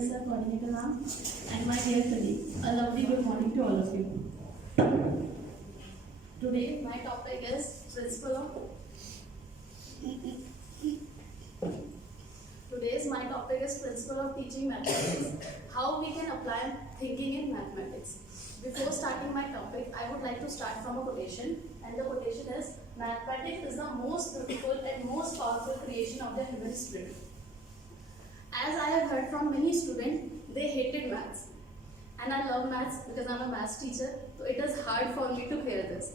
dear sir, coordinator ma'am, and my dear colleagues. A lovely good morning to all of you. Today, my topic is principle of. Today's my topic is principle of teaching mathematics. How we can apply thinking in mathematics. Before starting my topic, I would like to start from a quotation, and the quotation is: "Mathematics is the most beautiful and most powerful creation of the human spirit." As I have heard from many students, they hated maths. And I love maths because I'm a maths teacher, so it is hard for me to clear this.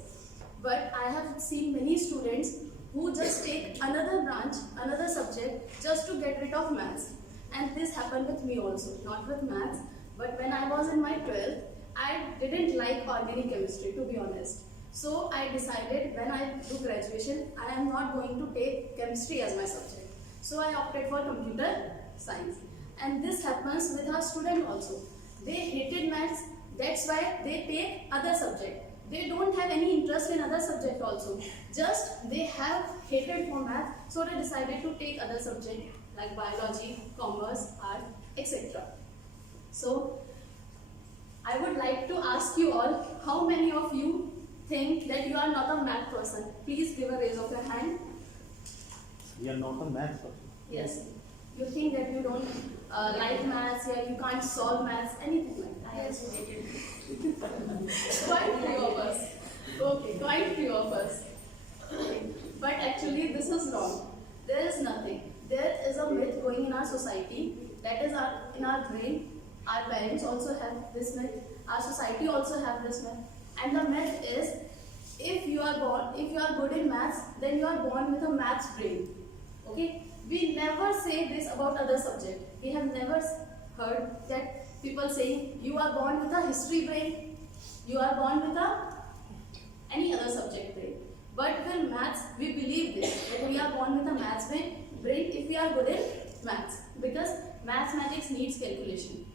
But I have seen many students who just take another branch, another subject, just to get rid of maths. And this happened with me also, not with maths, but when I was in my 12th, I didn't like organic chemistry, to be honest. So I decided when I do graduation, I am not going to take chemistry as my subject. So I opted for computer science. And this happens with our student also. They hated maths, that's why they take other subject. They don't have any interest in other subject also. Just they have hated for math, so they decided to take other subject like biology, commerce, art, etc. So I would like to ask you all, how many of you think that you are not a math person? Please give a raise of your hand. We are not a maths person. Yes. You think that you don't like maths, yeah, you can't solve maths, anything like that. I also hate it. Quite few of us. Okay, quite few of us. Okay. But actually this is wrong. There is nothing. There is a myth going in our society, that is in our brain. Our parents also have this myth. Our society also have this myth. And the myth is, if you are good in maths, then you are born with a maths brain. Okay? We never say this about other subject. We have never heard that people saying you are born with a history brain, you are born with any other subject brain. But with maths, we believe this, that we are born with a maths brain if we are good in maths, because mathematics needs calculation.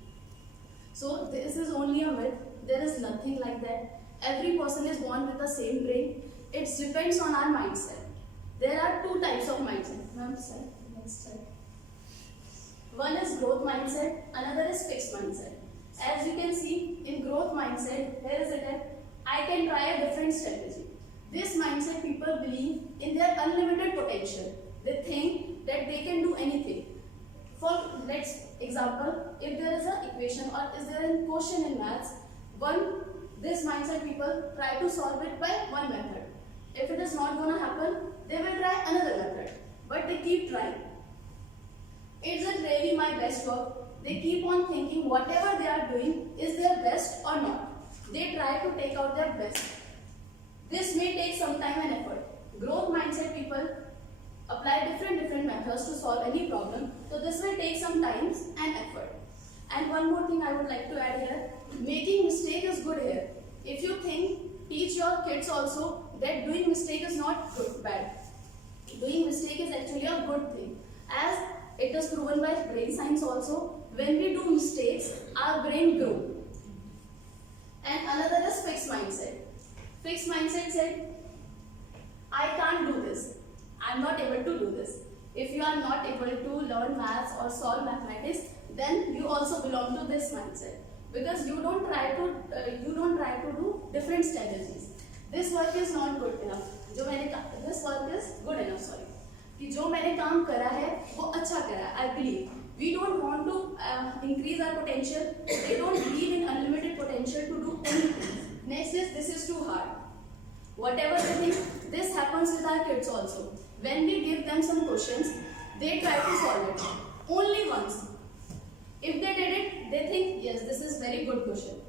So this is only a myth. There is nothing like that. Every person is born with the same brain. It depends on our mindset. There are two types of mindset. One is growth mindset, another is fixed mindset. As you can see, in growth mindset, here is it, I can try a different strategy. This mindset, people believe in their unlimited potential. They think that they can do anything. For let's example, if there is an equation or is there a question in maths, this mindset people try to solve it by one method. If it is not going to happen, they will try another method. But they keep trying. Is it really my best work? They keep on thinking whatever they are doing is their best or not. They try to take out their best. This may take some time and effort. Growth mindset people apply different methods to solve any problem. So this will take some time and effort. And one more thing I would like to add here. Making mistake is good here. If you think, teach your kids also that doing mistake is not good, bad. Doing mistake is actually a good thing. As it is proven by brain science also, when we do mistakes, our brain grows. And another is fixed mindset. Fixed mindset said, I can't do this. I am not able to do this. If you are not able to learn maths or solve mathematics, then you also belong to this mindset. Because you don't try to do different strategies. This work is not good enough. This work is good enough. Sorry. कि जो मैंने काम करा है वो अच्छा करा है. I believe. We don't want to increase our potential. They don't believe in unlimited potential to do anything. Next is, this is too hard. Whatever they think, this happens with our kids also. When we give them some questions, they try to solve it. Only once. If they did it, they think, yes, this is very good question.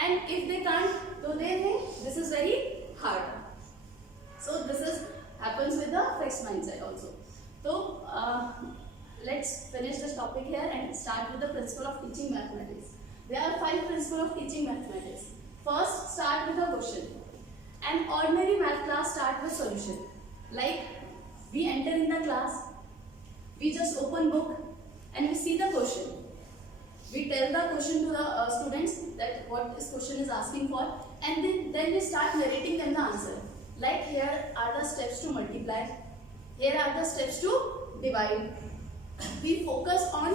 And if they can't, so they think this is very hard. So this happens with the fixed mindset also. So let's finish this topic here and start with the principle of teaching mathematics. There are 5 principles of teaching mathematics. First, start with a question. An ordinary math class starts with solution. Like, we enter in the class, we just open book and we see the question. We tell the question to the students that what this question is asking for, and then we start narrating them the answer. Like, here are the steps to multiply, here are the steps to divide. We focus on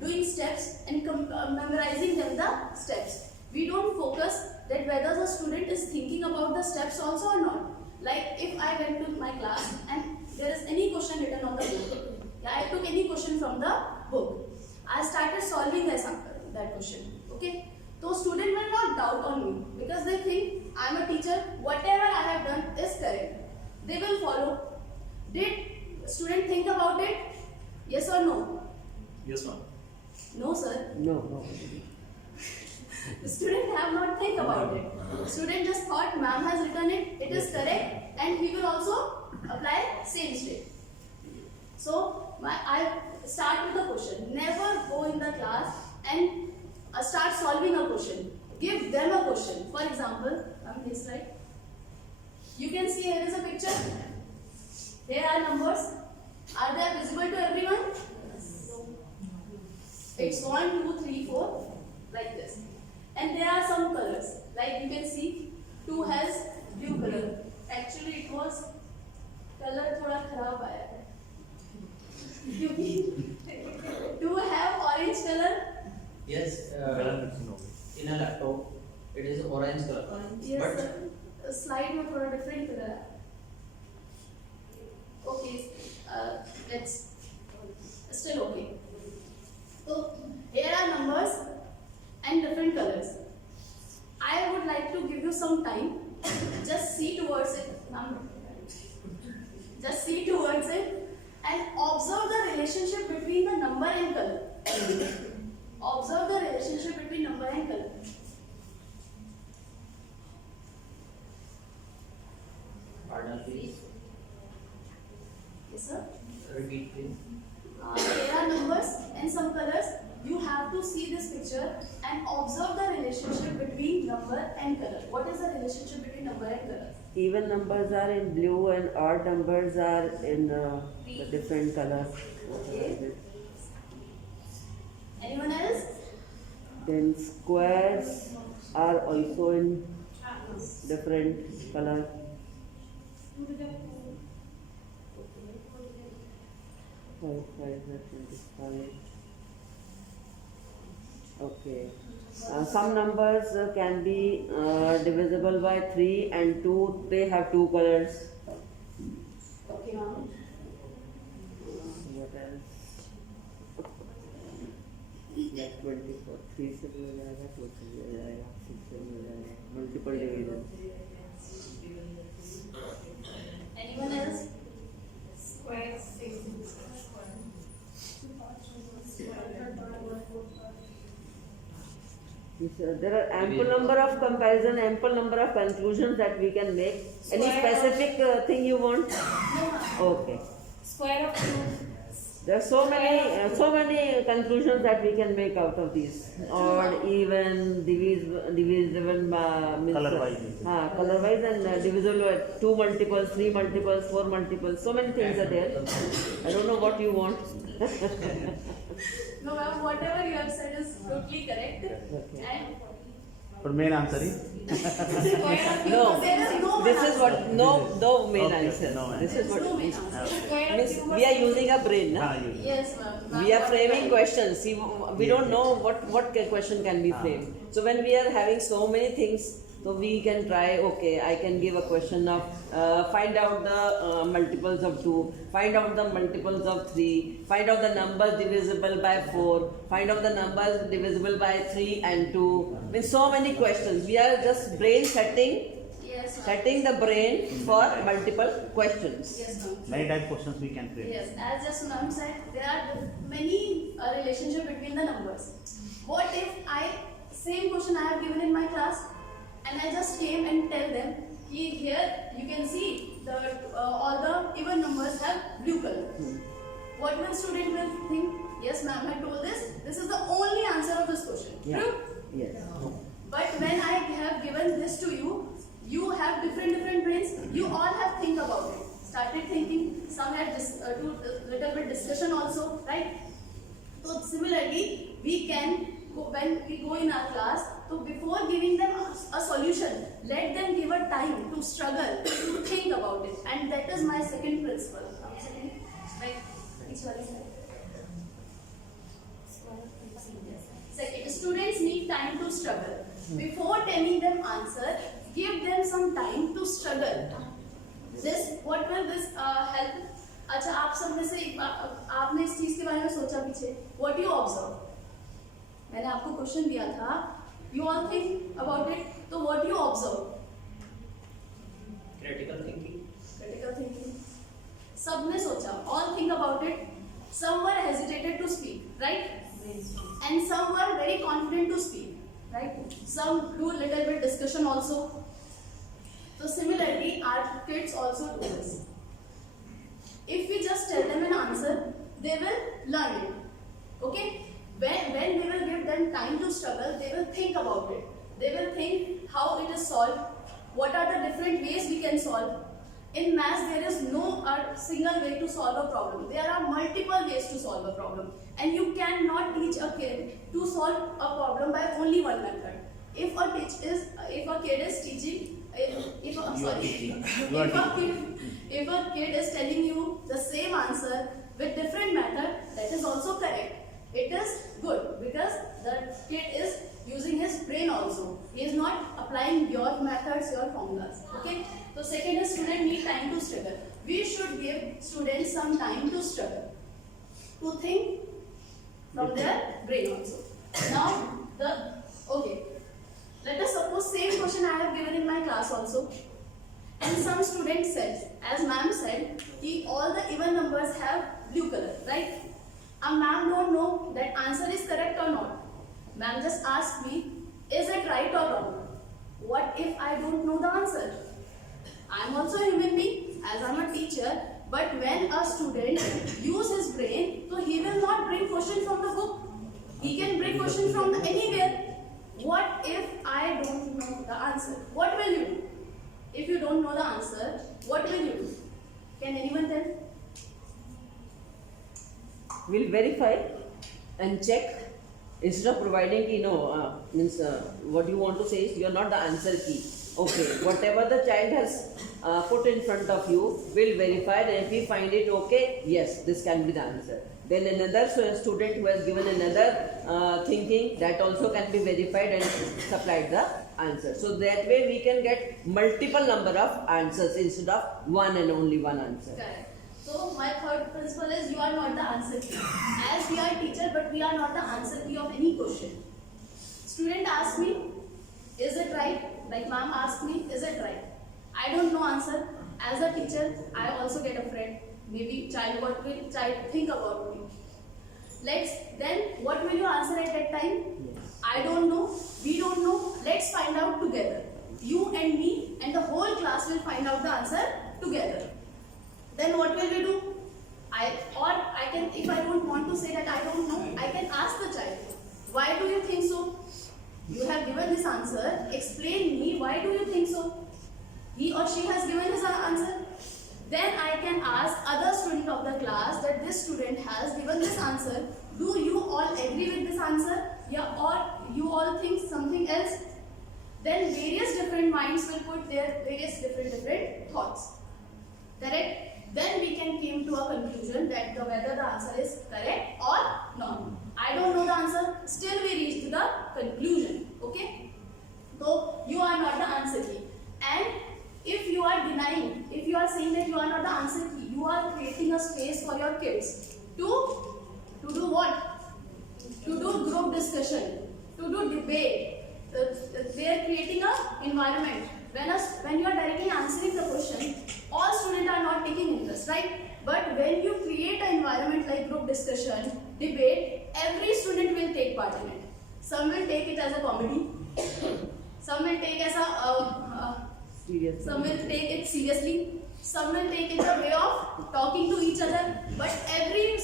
doing steps and memorizing them the steps. We don't focus that whether the student is thinking about the steps also or not. Like if I went to my class and there is any question written on the book, yeah, I took any question from the book, I started solving that question. Okay, so student will not doubt on me because they think I am a teacher. Whatever I have done is correct. They will follow. Did student think about it? Yes or no? Yes, ma'am. No, sir. No. The student have not think about it. Student just thought ma'am has written it, it is correct, and he will also apply same step. So I start with the question. Never go in the class and start solving a question. Give them a question. For example, on this slide, you can see here is a picture. Here are numbers. Are they visible to everyone? It's 1, 2, 3, 4, like this. And there are some colors. Like you can see, 2 has blue color. Actually, it was color थोड़ा खराब आया है. क्योंकि 2 have orange color. Yes, in a laptop, it is orange color. Yes, But sir. Slide में थोड़ा different color है. Okay, let's still okay. So here are numbers and different colors. I would like to give you some time. Just see towards it. Just see towards it and observe the relationship between the number and color. Observe the relationship between number and color. pardon please. Yes, sir. Repeat please. There are numbers and some colors. You have to see this picture and observe the relationship between number and color. What is the relationship between number and color? Even numbers are in blue and odd numbers are in the different colors. Okay. Anyone else? Then squares are also in different color. Five, 25. Okay. Some numbers can be divisible by 3 and 2. They have 2 colors. Okay, ma'am. What else? Like 24. 3 से भी हो जाएगा, 2 से भी हो जाएगा, 6 से भी हो जाएगा. Multiple division. Anyone else? There are ample number of comparison, ample number of conclusions that we can make. Any specific thing you want? No, ma'am. Okay. Square of 2. There are so many conclusions that we can make out of these. Odd, even, divisible, means Color-wise. Color-wise and divisible by 2 multiples, 3 multiples, 4 multiples. So many things are there. I don't know what you want. No, ma'am. Whatever you have said is totally correct. Okay. And But main answer is No, there is no this is answer. what no main Okay, answer. no answer. This There is is what no main answer. Square of means 2 we are using a brain, na? you. Yes, ma'am. We are framing Whatever. questions. See, we don't know what question can be framed. So when we are having so many things, so we can try. Okay, I can give a question of find out the multiples of 2, find out the multiples of 3, find out the numbers divisible by 4, find out the numbers divisible by 3 and 2. Means so many questions. We are just brain setting Yes, ma'am. setting the brain for multiple questions. Yes, ma'am. Many type questions we can create. Yes, as just ma'am said, there are many relationship between the numbers. What if same question I have given in my class, and I just came and tell them, here you can see all the even numbers have blue color. What will student will think? Yes, ma'am, I told this. This is the only answer of this question. Yeah. True. Yes. But when I have given this to you, you have different brains. You all have think about it. Started thinking. Some had little bit discussion also, right? So similarly, we can when we go in our class. So before giving them a solution, let them give a time to struggle, to think about it, and that is my second principle. Second, right? Which one is that? need time to struggle. Before telling them answer, give them some time to struggle. This, what will this help? अच्छा, आप सब में से आपने इस चीज के बारे में सोचा पीछे? What do you observe? मैंने आपको क्वेश्चन दिया था. You all think about it. तो what do you observe? Critical thinking. Critical thinking. सबने सोचा. All think about it. Some were hesitated to speak, right? And some were very confident to speak, right? Some do little bit discussion also. So similarly, our kids also do this. If we just tell them an answer, they will learn it. Okay? When they will give them time to struggle, they will think about it. They will think how it is solved, what are the different ways we can solve. In maths, there is no single way to solve a problem. There are multiple ways to solve a problem. And you cannot teach a kid to solve a problem by only one method. If a kid is teaching, if a kid is telling you the same answer with different method, that is also correct. It is good because the kid is using his brain also. He is not applying your methods, your formulas. Okay? So second is student need time to struggle. We should give students some time to struggle, to think from their brain also. Now let us suppose same question I have given in my class also. And some student said, as ma'am said, all the even numbers have blue color, right? And ma'am don't know that answer is correct or not. Ma'am just asked me, is it right or wrong? What if I don't know the answer? I am also a human being, as I am a teacher. But when a student uses his brain, so he will not bring question from the book. He can bring question from anywhere. What if I don't know the answer? What will you do? If you don't know the answer, what will you do? Can anyone tell? We'll verify and check. Instead of providing, what you want to say is you are not the answer key. Okay, whatever the child has put in front of you, we'll verify, and if we find it okay, yes, this can be the answer. Then another student who has given another thinking, that also can be verified and supplied the answer. So that way we can get multiple number of answers instead of one and only one answer. Correct. So my third principle is you are not the answer key. As we are teacher, but we are not the answer key of any question. Student asks me, is it right? Like ma'am asked me, is it right? I don't know answer. As a teacher, I also get afraid. Maybe child, what will child think about me? What will you answer at that time? I don't know. We don't know. Let's find out together. You and me and the whole class will find out the answer together. Then what will we do? If I don't want to say that I don't know, I can ask the child, why do you think so? You have given this answer, explain me, why do you think so? He or she has given his answer. Then I can ask other student of the class that this student has given this answer. Do you all agree with this answer? Yeah, or you all think something else? Then various different minds will put their various different thoughts. Correct? Then we can come to a conclusion that whether the answer is correct or not. I don't know the answer, still we reach to the conclusion. Okay? So you are not the answer key. And if you are denying, if you are saying that you are not the answer key, you are creating a space for your kids to do what? To do group discussion, to do debate. They are creating an environment. When you are directly answering the question, all students are not taking interest, right? But when you create an environment like group discussion, debate, every student will take part in it. Some will take it as a comedy. Some will take as some will take it seriously. Some will take it a way of talking to each other. But every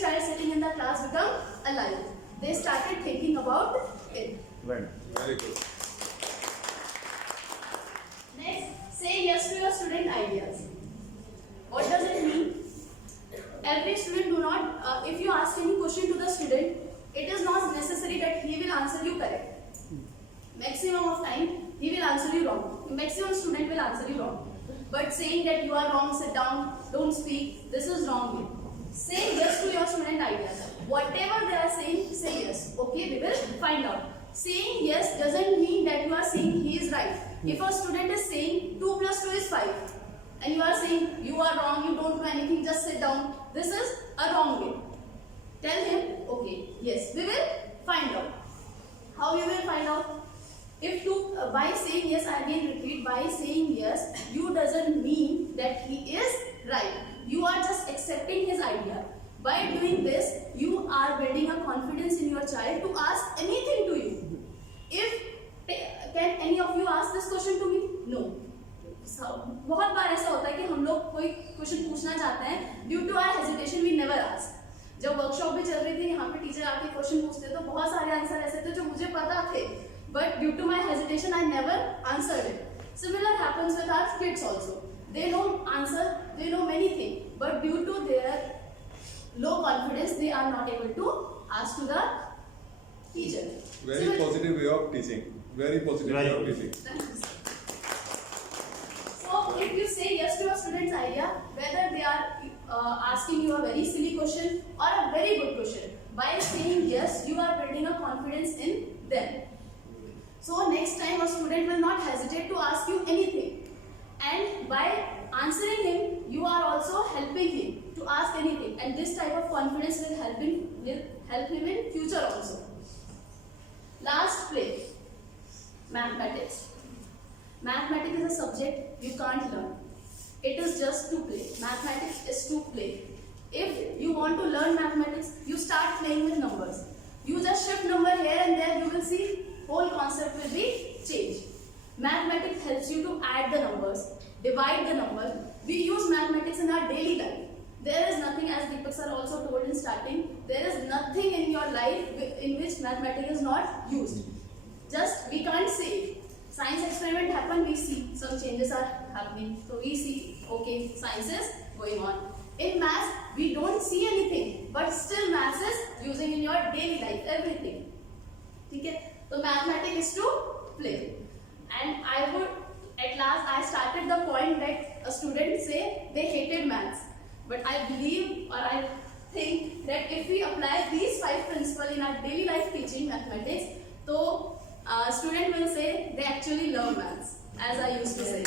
child sitting in the class become alive. They started thinking about it. Very good. Next, say yes to your student ideas. What does it mean? Every student do not, if you ask any question to the student, it is not necessary that he will answer you correct. Maximum of time, he will answer you wrong. Maximum student will answer you wrong. But saying that you are wrong, sit down, don't speak, this is wrong way. Say yes to your student ideas. Whatever they are saying, say yes. Okay, we will find out. Saying yes doesn't mean that you are saying he is right. If a student is saying 2 plus 2 is 5 and you are saying you are wrong, you don't do anything, just sit down, this is a wrong way. Tell him, okay, yes, we will find out. How you will find out? If by saying yes, I again repeat, by saying yes, you doesn't mean that he is right. You are just accepting his idea. By doing this, you are building a confidence in your child to ask anything to you. Can any of you ask this question to me? No. बहुत बार ऐसा होता है कि हम लोग कोई question पूछना चाहते हैं, due to our hesitation we never ask. जब वर्कशॉप भी चल रही थी, यहाँ पे टीचर आके क्वेश्चन पूछते तो बहुत सारे आंसर ऐसे थे जो मुझे पता थे, but due to my hesitation I never answered it. Similar happens with our kids also. They know answer, they know many things, but due to their low confidence they are not able to ask to the teacher. Very positive way of teaching. Very positive way of teaching. So if you say yes to a student's idea, whether they are asking you a very silly question or a very good question, by saying yes you are building a confidence in them. So next time a student will not hesitate to ask you anything, and by answering him you are also helping him to ask anything, and this type of confidence will help him in future also. Last play, mathematics. Mathematics is a subject you can't learn. It is just to play. Mathematics is to play. If you want to learn mathematics, you start playing with numbers. You just shift number here and there, you will see whole concept will be changed. Mathematics helps you to add the numbers, divide the number. We use mathematics in our daily life. There is nothing, as Deepak sir also told in starting, there is nothing in your life in which mathematics is not used. Just we can't say it. Science experiment happen, we see some changes are happening. So we see, okay, science is going on. In maths, we don't see anything, but still maths is using in your daily life, everything. Okay? So mathematics is to play. And at last I started the point that a student say they hated maths. But I believe or I think that if we apply these 5 principles in our daily life teaching mathematics, so student will say they actually love maths, as I used to say.